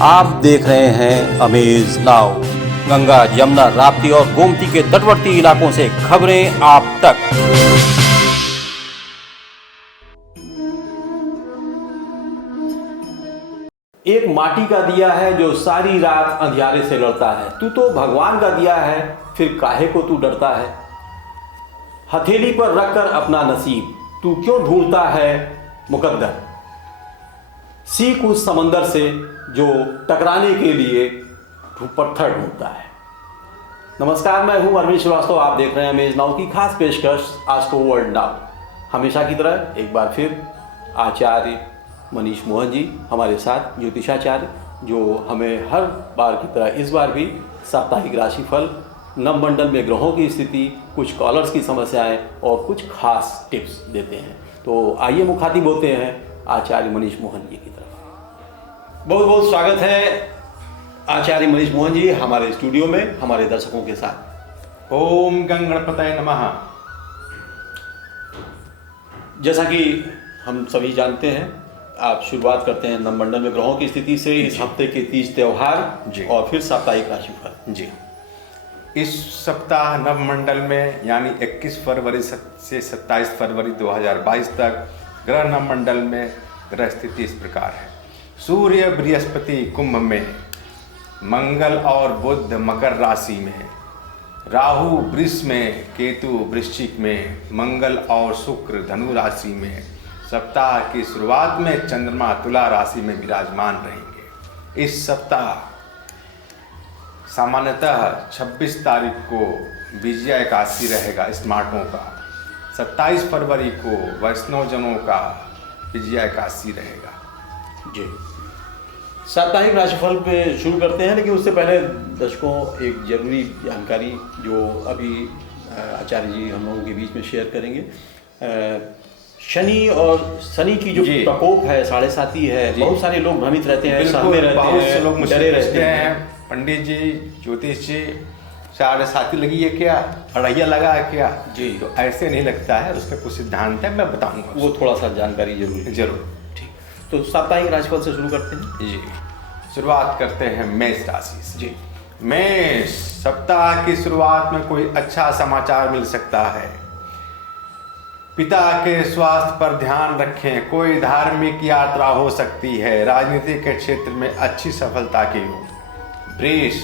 आप देख रहे हैं अमेज नाउ। गंगा, यमुना, राप्ती और गोमती के तटवर्ती इलाकों से खबरें आप तक। एक माटी का दिया है जो सारी रात अंधियारे से लड़ता है। तू तो भगवान का दिया है, फिर काहे को तू डरता है। हथेली पर रखकर अपना नसीब तू क्यों ढूंढता है मुकद्दर। सीख उस समंदर से जो टकराने के लिए पत्थर ढूंढता है। नमस्कार, मैं हूं अरविंद श्रीवास्तव। आप देख रहे हैं अमेज नाउ की खास पेशकश आस्ट्रो वर्ल्ड नाउ। हमेशा की तरह एक बार फिर आचार्य मनीष मोहन जी हमारे साथ, ज्योतिषाचार्य, जो हमें हर बार की तरह इस बार भी साप्ताहिक राशिफल, नवमंडल में ग्रहों की स्थिति, कुछ कॉलर्स की समस्याएं और कुछ खास टिप्स देते हैं। तो आइए मुखातिब होते हैं आचार्य मनीष मोहन जी की तरफ। बहुत बहुत स्वागत है आचार्य मनीष मोहन जी हमारे स्टूडियो में हमारे दर्शकों के साथ। ओम गंगणपतये नमः। जैसा कि हम सभी जानते हैं, आप शुरुआत करते हैं नवमंडल में ग्रहों की स्थिति से, इस हफ्ते के तीज त्योहार और फिर साप्ताहिक राशिफल। जी, इस सप्ताह नवमंडल में यानी 21 फरवरी से 27 फरवरी 2022 तक ग्रह नवमंडल में ग्रह स्थिति इस प्रकार है। सूर्य बृहस्पति कुंभ में, मंगल और बुध मकर राशि में, राहु वृष में, केतु वृश्चिक में, मंगल और शुक्र धनु राशि में। सप्ताह की शुरुआत में चंद्रमा तुला राशि में विराजमान रहेंगे। इस सप्ताह सामान्यतः 26 तारीख को विजया एकादशी रहेगा स्मार्टों का। 27 फरवरी को वैष्णवजनों का विजया एकादशी रहेगा। जी, साप्ताहिक राशिफल पे शुरू करते हैं, लेकिन उससे पहले दर्शकों एक जरूरी जानकारी जो अभी आचार्य जी हम लोगों के बीच में शेयर करेंगे। शनि की जो प्रकोप है, 7.5 है। बहुत सारे लोग भ्रमित रहते हैं, सहमे रहते हैं, बहुत से लोग मुझसे डरे रहते हैं, पंडित जी, ज्योतिष जी, 7.5 लगी है क्या, अढ़ैया लगा है क्या? जी, तो ऐसे नहीं लगता है, उसके कुछ सिद्धांत है, मैं बताऊंगा। वो थोड़ा सा जानकारी जरूर। ठीक, तो साप्ताहिक राशिफल से शुरू करते हैं। जी, शुरुआत करते हैं मेष राशि से। जी, मेष, सप्ताह की शुरुआत में कोई अच्छा समाचार मिल सकता है। पिता के स्वास्थ्य पर ध्यान रखें। कोई धार्मिक यात्रा हो सकती है। राजनीति के क्षेत्र में अच्छी सफलता के योग। वृष,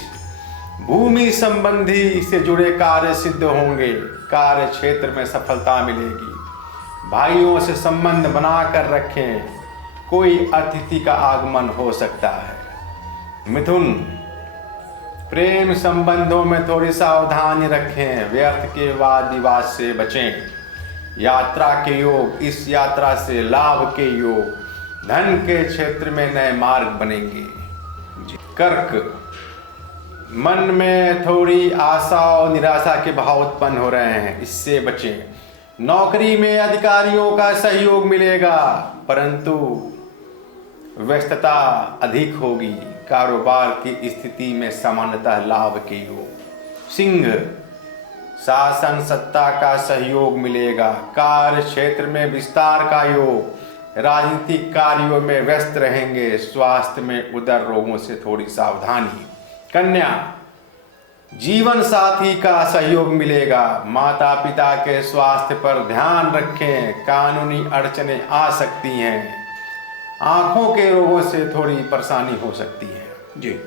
भूमि संबंधी से जुड़े कार्य सिद्ध होंगे। कार्य क्षेत्र में सफलता मिलेगी। भाइयों से संबंध बनाकर रखें। कोई अतिथि का आगमन हो सकता है। मिथुन, प्रेम संबंधों में थोड़ी सावधानी रखें। व्यर्थ के वाद विवाद से बचें। यात्रा के योग, इस यात्रा से लाभ के योग। धन के क्षेत्र में नए मार्ग बनेंगे। कर्क, मन में थोड़ी आशा और निराशा के भाव उत्पन्न हो रहे हैं, इससे बचें। नौकरी में अधिकारियों का सहयोग मिलेगा, परंतु व्यस्तता अधिक होगी। कारोबार की स्थिति में सामान्यतः लाभ के योग। सिंह, शासन सत्ता का सहयोग मिलेगा। कार्य क्षेत्र में विस्तार का योग। राजनीतिक कार्यों में व्यस्त रहेंगे। स्वास्थ्य में उदर रोगों से थोड़ी सावधानी। कन्या, जीवन साथी का सहयोग मिलेगा। माता पिता के स्वास्थ्य पर ध्यान रखें। कानूनी अड़चनें आ सकती हैं। आंखों के रोगों से थोड़ी परेशानी हो सकती है। जी,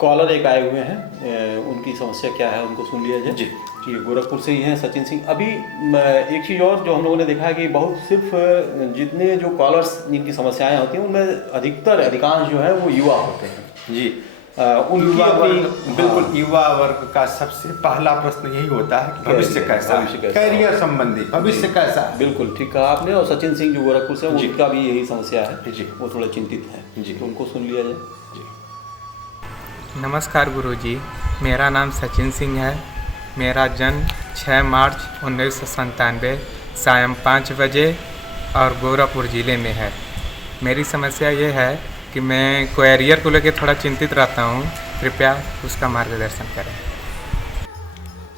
कॉलर एक आए हुए हैं, उनकी समस्या क्या है उनको सुन लिया जाए। जी, गोरखपुर से ही हैं सचिन सिंह। अभी एक चीज़ और जो हम लोगों ने देखा है कि बहुत सिर्फ जितने जो कॉलर्स जिनकी समस्याएं होती हैं उनमें अधिकांश जो है वो युवा होते हैं। जी, युवा वर्ग, बिल्कुल युवा वर्ग का सबसे पहला प्रश्न यही होता है कि भविष्य कैसा, कैरियर संबंधी भविष्य कैसा। बिल्कुल ठीक कहा आपने। और सचिन सिंह जो गोरखपुर से, उनका भी यही समस्या है। जी, वो थोड़ा चिंतित है। जी, तो उनको सुन लिया जाए। नमस्कार गुरुजी, मेरा नाम सचिन सिंह है। मेरा जन्म 6 मार्च 1997 सायं 5 बजे और गोरखपुर ज़िले में है। मेरी समस्या ये है कि मैं कैरियर को लेकर थोड़ा चिंतित रहता हूँ, कृपया उसका मार्गदर्शन करें।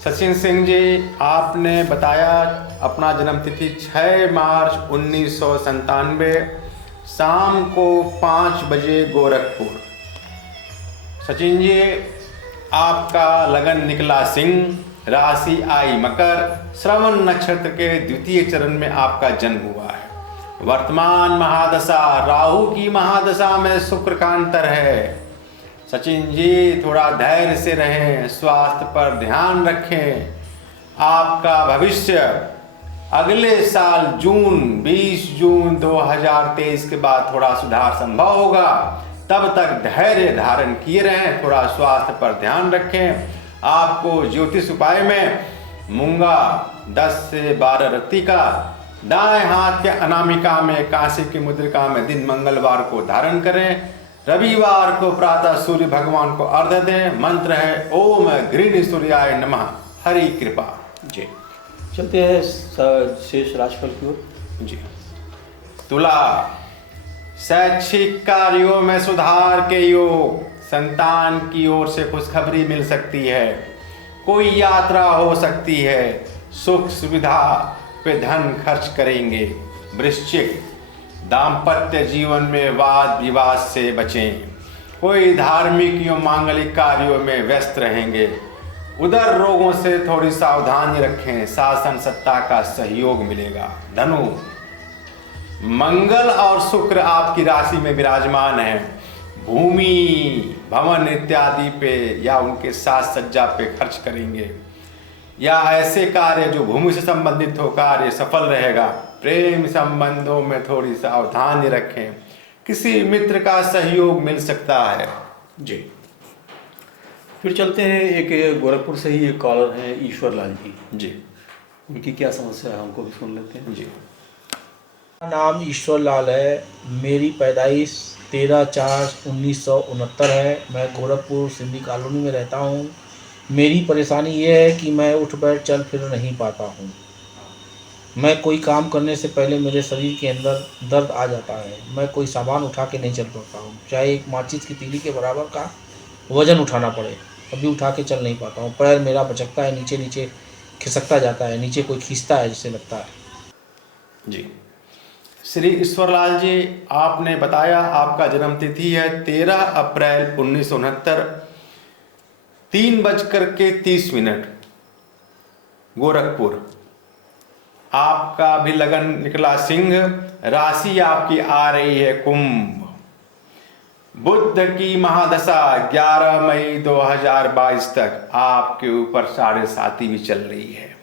सचिन सिंह जी, आपने बताया अपना जन्म तिथि 6 मार्च 1997 शाम को 5 बजे गोरखपुर। सचिन जी, आपका लगन निकला सिंह, राशि आई मकर, श्रवण नक्षत्र के द्वितीय चरण में आपका जन्म हुआ है। वर्तमान महादशा राहु की महादशा में शुक्र का अंतर है। सचिन जी, थोड़ा धैर्य से रहें, स्वास्थ्य पर ध्यान रखें। आपका भविष्य अगले साल 20 जून 2023 के बाद थोड़ा सुधार संभव होगा। तब तक धैर्य धारण किए रहें, थोड़ा स्वास्थ्य पर ध्यान रखें। आपको ज्योतिष उपाय में मूंगा 10 से 12 रत्ती का दाएं हाथ के अनामिका में कांसे की मुद्रिका में दिन मंगलवार को धारण करें। रविवार को प्रातः सूर्य भगवान को अर्घ्य दें। मंत्र है ओम गृह सूर्याय नमः। हरि कृपा। जी, चलते हैं शेष राशिफल की ओर। जी, तुला, शैक्षिक कार्यों में सुधार के योग, संतान की ओर से खुशखबरी मिल सकती है, कोई यात्रा हो सकती है, सुख सुविधा पे धन खर्च करेंगे। वृश्चिक, दाम्पत्य जीवन में वाद विवाद से बचें, कोई धार्मिक एवं मांगलिक कार्यों में व्यस्त रहेंगे। उदर रोगों से थोड़ी सावधानी रखें, शासन सत्ता का सहयोग मिलेगा। धनु, मंगल और शुक्र आपकी राशि में विराजमान है, भूमि भवन इत्यादि पे या उनके साज सज्जा पे खर्च करेंगे, या ऐसे कार्य जो भूमि से संबंधित हो कार्य सफल रहेगा। प्रेम संबंधों में थोड़ी सावधानी रखें, किसी मित्र का सहयोग मिल सकता है। जी, फिर चलते हैं, एक गोरखपुर से ही एक कॉलर हैं ईश्वर लाल जी। जी, उनकी क्या समस्या है हमको भी सुन लेते हैं। जी, मेरा नाम ईश्वर लाल है। मेरी पैदाइश 13/4/1969 है। मैं गोरखपुर सिंधी कॉलोनी में रहता हूँ। मेरी परेशानी ये है कि मैं उठ बैठ चल फिर नहीं पाता हूँ। मैं कोई काम करने से पहले मेरे शरीर के अंदर दर्द आ जाता है। मैं कोई सामान उठा के नहीं चल पाता हूँ, चाहे एक माचिस की तीली के बराबर का वजन उठाना पड़े, अभी उठा के चल नहीं पाता हूँ। पैर मेरा बचकता है, नीचे नीचे खिसकता जाता है, नीचे कोई खींचता है जिसे लगता है। जी, श्री ईश्वरलाल जी, आपने बताया आपका जन्म तिथि है 13 अप्रैल 1969, 3:30 गोरखपुर। आपका भी लगन निकला सिंह, राशि आपकी आ रही है कुंभ। बुध की महादशा 11 मई 2022 तक आपके ऊपर 7.5 भी चल रही है।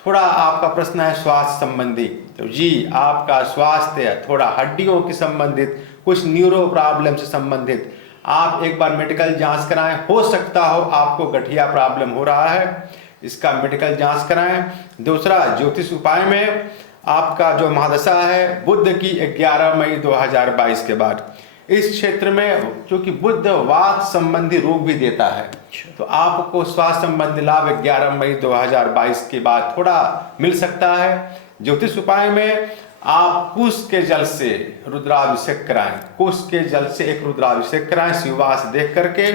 थोड़ा आपका प्रश्न है स्वास्थ्य संबंधी, तो जी आपका स्वास्थ्य थोड़ा हड्डियों के संबंधित, कुछ न्यूरो प्रॉब्लम से संबंधित। आप एक बार मेडिकल जांच कराएं, हो सकता हो आपको गठिया प्रॉब्लम हो रहा है, इसका मेडिकल जांच कराएं। दूसरा, ज्योतिष उपाय में आपका जो महादशा है बुध की 11 मई 2022 के बाद, इस क्षेत्र में क्योंकि बुध वात संबंधी रोग भी देता है, तो आपको स्वास्थ्य संबंधी लाभ 11 मई 2022 के बाद थोड़ा मिल सकता है। ज्योतिष उपाय में आप कुश के जल से रुद्राभिषेक कराएं, कुश के जल से एक रुद्राभिषेक कराएं शिववास देख करके,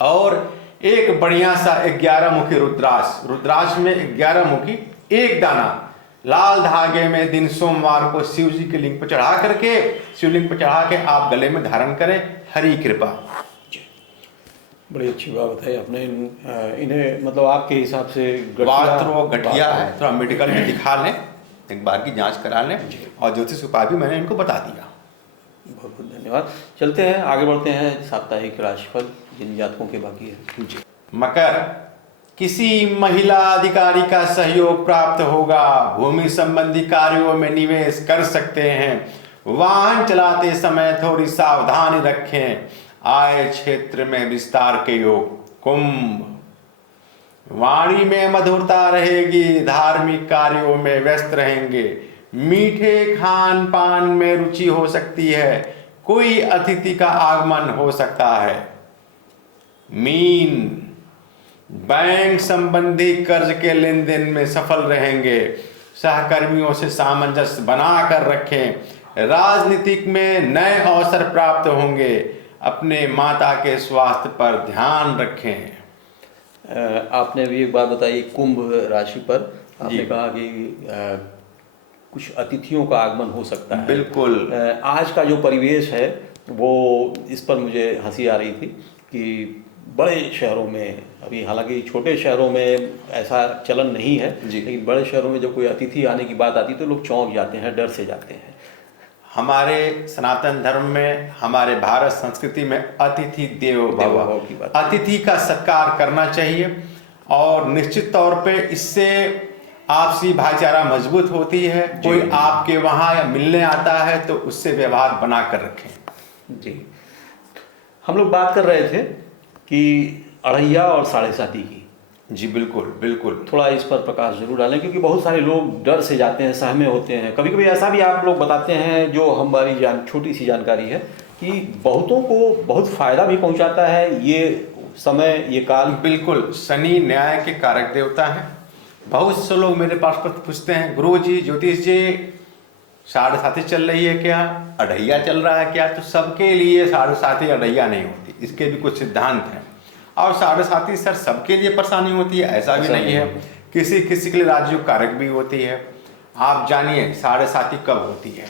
और एक बढ़िया सा 11 मुखी रुद्राक्ष, रुद्राक्ष में 11 मुखी एक दाना लाल धागे में दिन सोमवार को शिव जी के लिंग पर चढ़ा करके, शिवलिंग पर चढ़ा के आप गले में धारण करें। हरि कृपा। बड़ी अच्छी बात बताई आपने। इन्हें मतलब आपके हिसाब से वात रोग गठिया है, थोड़ा मेडिकल में दिखा लें, एक बार की जांच करा लें, और ज्योतिष उपाय भी मैंने इनको बता दिया। बहुत बहुत धन्यवाद। चलते हैं, आगे बढ़ते हैं साप्ताहिक राशिफल जिन जातकों के बाकी है। जी, मकर, किसी महिला अधिकारी का सहयोग प्राप्त होगा, भूमि संबंधी कार्यों में निवेश कर सकते हैं, वाहन चलाते समय थोड़ी सावधानी रखें, आय क्षेत्र में विस्तार के योग। कुंभ, वाणी में मधुरता रहेगी, धार्मिक कार्यों में व्यस्त रहेंगे, मीठे खान पान में रुचि हो सकती है, कोई अतिथि का आगमन हो सकता है। मीन, बैंक संबंधी कर्ज के लेन देन में सफल रहेंगे, सहकर्मियों से सामंजस्य बना कर रखें, राजनीतिक में नए अवसर प्राप्त होंगे, अपने माता के स्वास्थ्य पर ध्यान रखें। आपने भी एक बात बताई कुंभ राशि पर, आपने कहा कि कुछ अतिथियों का आगमन हो सकता है। बिल्कुल। आज का जो परिवेश है वो, इस पर मुझे हंसी आ रही थी कि बड़े शहरों में, अभी हालांकि छोटे शहरों में ऐसा चलन नहीं है, लेकिन बड़े शहरों में जब कोई अतिथि आने की बात आती है तो लोग चौंक जाते हैं, डर से जाते हैं। हमारे सनातन धर्म में, हमारे भारत संस्कृति में अतिथि देवो भव की बात, अतिथि का सत्कार करना चाहिए और निश्चित तौर पे इससे आपसी भाईचारा मजबूत होती है। कोई आपके वहाँ या मिलने आता है तो उससे व्यवहार बना कर रखें। जी, हम लोग बात कर रहे थे कि अढ़ैया और साढ़े साती की। जी बिल्कुल बिल्कुल, थोड़ा इस पर प्रकाश जरूर डालें, क्योंकि बहुत सारे लोग डर से जाते हैं, सहमे होते हैं। कभी कभी ऐसा भी आप लोग बताते हैं, जो हमारी छोटी सी जानकारी है, कि बहुतों को बहुत फायदा भी पहुंचाता है ये समय, ये काल। बिल्कुल, शनि न्याय के कारक देवता है। बहुत से लोग मेरे पास पूछते हैं, गुरु जी, ज्योतिष जी, साढ़े साती चल रही है क्या, अढ़ैया चल रहा है क्या? तो सबके लिए साढ़े साती अढ़ैया नहीं होती, इसके भी कुछ सिद्धांत हैं। और साढ़े साती सर सबके लिए परेशानी होती है ऐसा भी नहीं है, किसी किसी के लिए राजयोग कारक भी होती है। आप जानिए साढ़े साती कब होती है।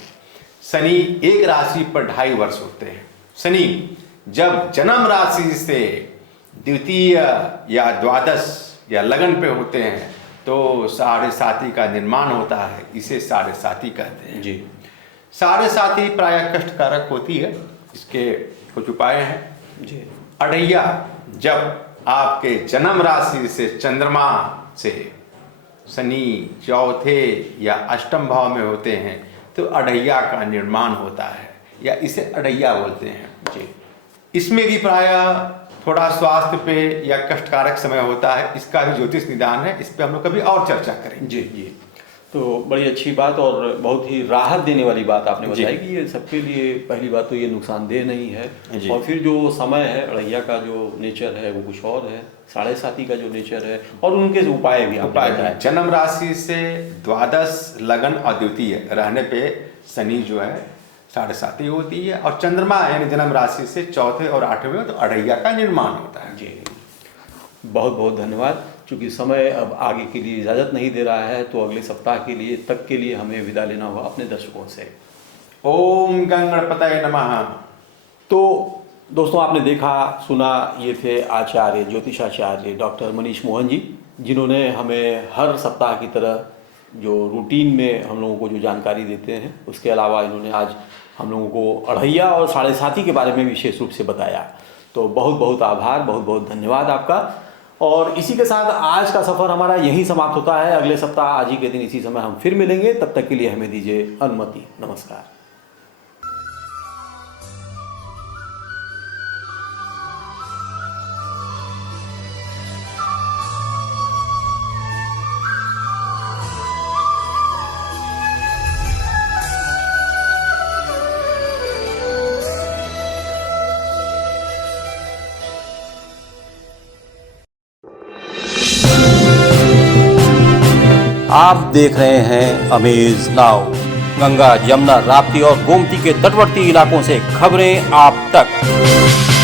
शनि एक राशि पर 2.5 वर्ष होते हैं। शनि जब जन्म राशि से द्वितीय या द्वादश या लगन पे होते हैं तो साढ़े साती का निर्माण होता है, इसे साढ़े साती कहते हैं। जी, साढ़े साती प्रायः कष्ट कारक होती है, इसके कुछ उपाय हैं। जी, अढ़ैया जब आपके जन्म राशि से चंद्रमा से शनि चौथे या अष्टम भाव में होते हैं तो अढ़ैया का निर्माण होता है, या इसे अढ़ैया बोलते हैं। जी, इसमें भी प्रायः थोड़ा स्वास्थ्य पे या कष्टकारक समय होता है, इसका भी ज्योतिष निदान है, इस पे हम लोग कभी और चर्चा करेंगे। जी, जी। तो बड़ी अच्छी बात और बहुत ही राहत देने वाली बात आपने बताई कि ये सबके लिए, पहली बात तो ये नुकसानदेह नहीं है, और फिर जो समय है, अढ़ैया का जो नेचर है वो कुछ और है, साढ़े साती का जो नेचर है, और उनके उपाय भी उपाय है। जन्म राशि से द्वादश लगन और द्वितीय रहने पे शनि जो है साढ़े साती होती है, और चंद्रमा यानी जन्म राशि से चौथे और 8वें तो अढ़ैया का निर्माण होता है। जी, बहुत बहुत धन्यवाद। चूँकि समय अब आगे के लिए इजाज़त नहीं दे रहा है, तो अगले सप्ताह के लिए तक के लिए हमें विदा लेना होगा अपने दर्शकों से। ओम गणपतये नमः। तो दोस्तों, आपने देखा सुना, ये थे आचार्य, ज्योतिषाचार्य डॉक्टर मनीष मोहन जी, जिन्होंने हमें हर सप्ताह की तरह जो रूटीन में हम लोगों को जो जानकारी देते हैं, उसके अलावा इन्होंने आज हम लोगों को अढ़ैया और साढ़े साती के बारे में विशेष रूप से बताया। तो बहुत बहुत आभार, बहुत बहुत धन्यवाद आपका। और इसी के साथ आज का सफ़र हमारा यहीं समाप्त होता है। अगले सप्ताह आज ही के दिन इसी समय हम फिर मिलेंगे, तब तक के लिए हमें दीजिए अनुमति। नमस्कार। आप देख रहे हैं अमेज नाउ। गंगा, यमुना, राप्ती और गोमती के तटवर्ती इलाकों से खबरें आप तक।